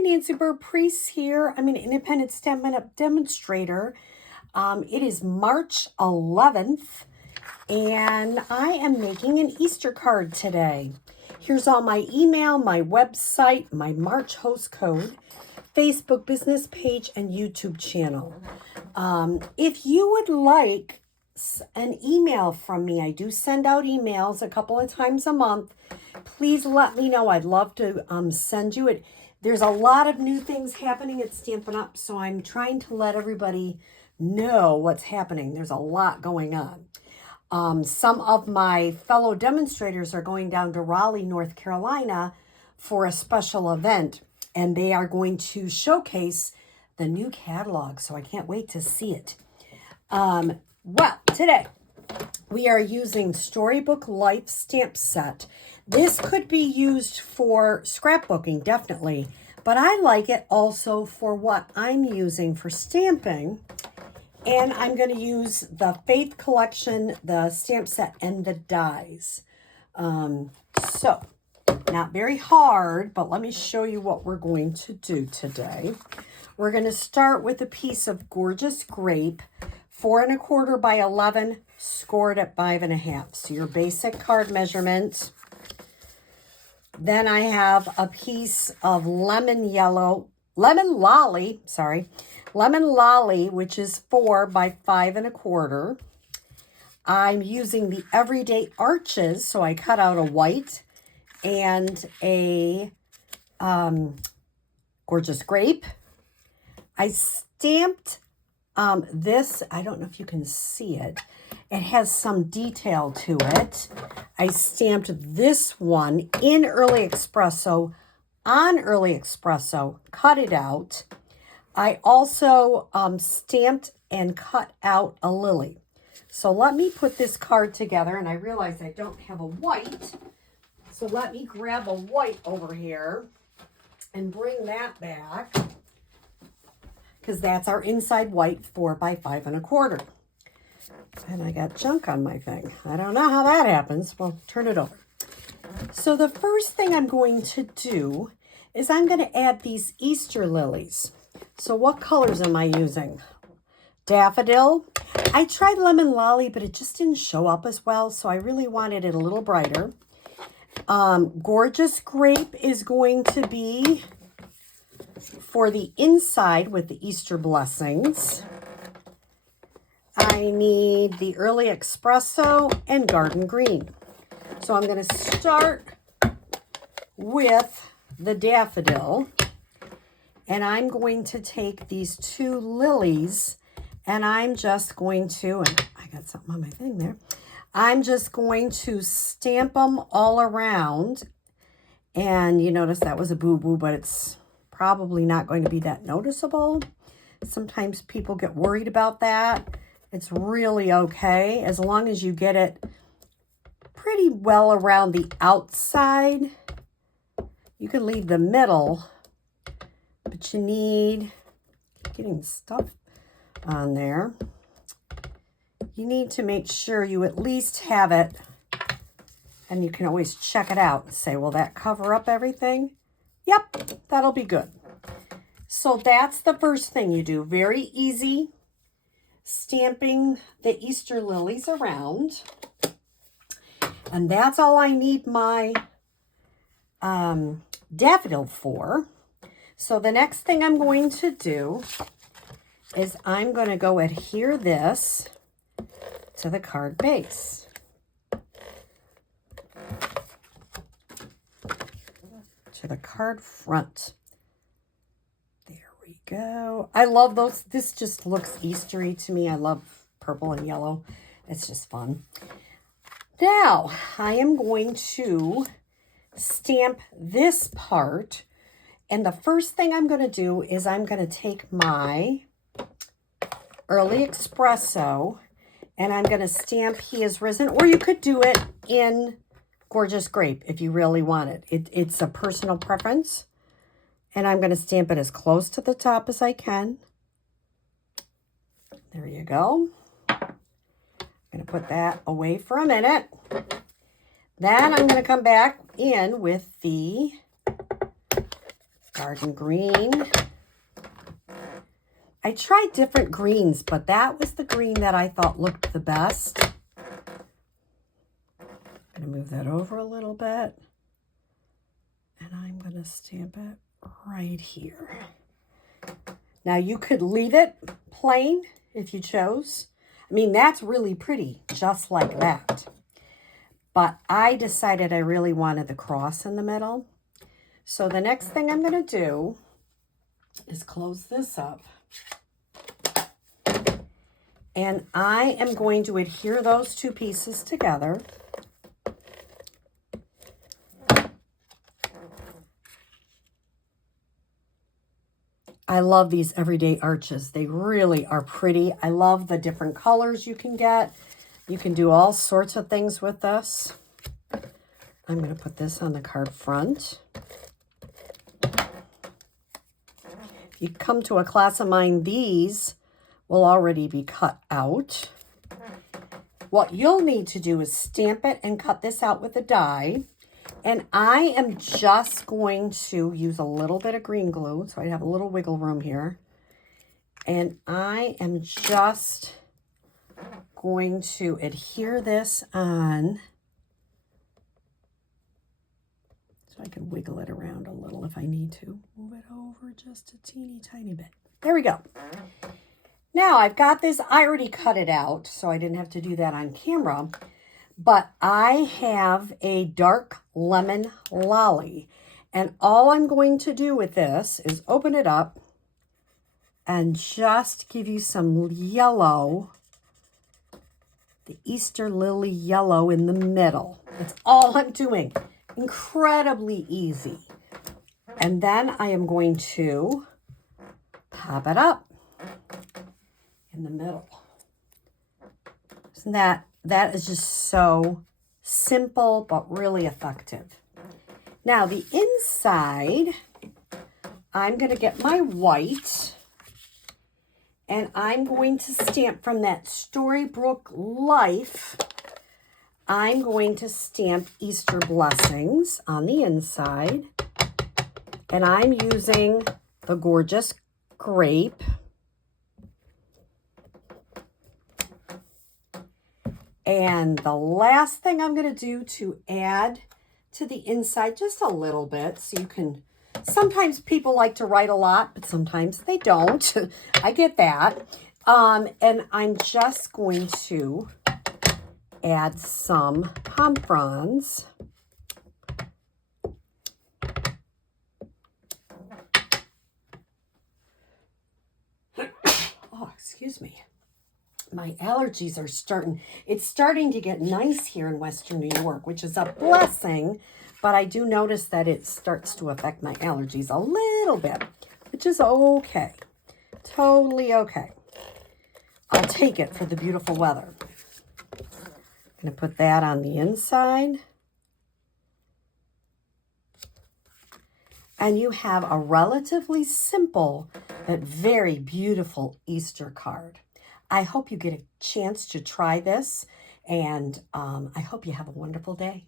Nancy Burt-Preece here. I'm an independent Stampin' Up! Demonstrator. It is March 11th, and I am making an Easter card today. Here's all my email, my website, my March host code, Facebook business page, and YouTube channel. If you would like an email from me, I do send out emails a couple of times a month. Please let me know. I'd love to send you it. There's a lot of new things happening at Stampin' Up, so I'm trying to let everybody know what's happening. There's a lot going on. Some of my fellow demonstrators are going down to Raleigh, North Carolina for a special event, and they are going to showcase the new catalog, so I can't wait to see it. Well, today we are using Storybook Life Stamp Set. This could be used for scrapbooking, definitely, but I like it also for what I'm using for stamping. And I'm going to use the Faith Collection, the stamp set, and the dies. So, not very hard, but let me show you what we're going to do today. We're going to start with a piece of Gorgeous Grape, 4 1/4 by 11, scored at 5 1/2. So your basic card measurement. Then I have a piece of Lemon Lolly, which is 4 by 5 1/4. I'm using the Everyday Arches, so I cut out a white and a Gorgeous Grape. I stamped this. I don't know if you can see it. It has some detail to it. I stamped this one in Early Espresso, on Early Espresso, cut it out. I also stamped and cut out a lily. So let me put this card together, and I realize I don't have a white. So let me grab a white over here and bring that back, because that's our inside white 4 by 5 1/4. And I got junk on my thing. I don't know how that happens. Well, turn it over. So the first thing I'm going to do is I'm going to add these Easter lilies. So what colors am I using? Daffodil. I tried Lemon Lolly, but it just didn't show up as well, so I really wanted it a little brighter. Gorgeous Grape is going to be for the inside with the Easter blessings. I need the Early Espresso and Garden Green. So I'm going to start with the Daffodil. And I'm going to take these 2 lilies, and I'm just going to, and I got something on my thing there. I'm just going to stamp them all around. And you notice that was a boo-boo, but it's probably not going to be that noticeable. Sometimes people get worried about that. It's really okay as long as you get it pretty well around the outside. You can leave the middle, but you need, getting stuff on there. You need to make sure you at least have it, and you can always check it out and say, will that cover up everything? Yep, that'll be good. So that's the first thing you do. Very easy. Stamping the Easter lilies around. And that's all I need my daffodil for. So the next thing I'm going to do is I'm going to go adhere this to the card base. To the card front. Go. I love those. This just looks Eastery to me. I love purple and yellow. It's just fun. Now, I am going to stamp this part. And the first thing I'm going to do is I'm going to take my Early Espresso and I'm going to stamp He Is Risen. Or you could do it in Gorgeous Grape if you really want it. It's a personal preference. And I'm going to stamp it as close to the top as I can. There you go. I'm going to put that away for a minute. Then I'm going to come back in with the garden green. I tried different greens, but that was the green that I thought looked the best. I'm going to move that over a little bit. And I'm going to stamp it right here. Now you could leave it plain if you chose. I mean, that's really pretty, just like that. But I decided I really wanted the cross in the middle. So the next thing I'm going to do is close this up. And I am going to adhere those two pieces together. I love these everyday arches. They really are pretty. I love the different colors you can get. You can do all sorts of things with this. I'm going to put this on the card front. If you come to a class of mine, these will already be cut out. What you'll need to do is stamp it and cut this out with a die. And I am just going to use a little bit of green glue, so I have a little wiggle room here. And I am just going to adhere this on, so I can wiggle it around a little if I need to. Move it over just a teeny tiny bit. There we go. Now I've got this, I already cut it out, so I didn't have to do that on camera. But I have a dark lemon lolly. And all I'm going to do with this is open it up and just give you some yellow, the Easter lily yellow in the middle. That's all I'm doing. Incredibly easy. And then I am going to pop it up in the middle. Isn't that is just so simple, but really effective. Now, the inside, I'm going to get my white, and I'm going to stamp from that Storybook Life. I'm going to stamp Easter Blessings on the inside, and I'm using the gorgeous grape. And the last thing I'm going to do to add to the inside just a little bit, so you can, sometimes people like to write a lot, but sometimes they don't. I get that. And I'm just going to add some palm fronds. Oh, excuse me. My allergies are it's starting to get nice here in Western New York, which is a blessing, but I do notice that it starts to affect my allergies a little bit, which is okay. Totally okay. I'll take it for the beautiful weather. I'm going to put that on the inside. And you have a relatively simple but very beautiful Easter card. I hope you get a chance to try this, and I hope you have a wonderful day.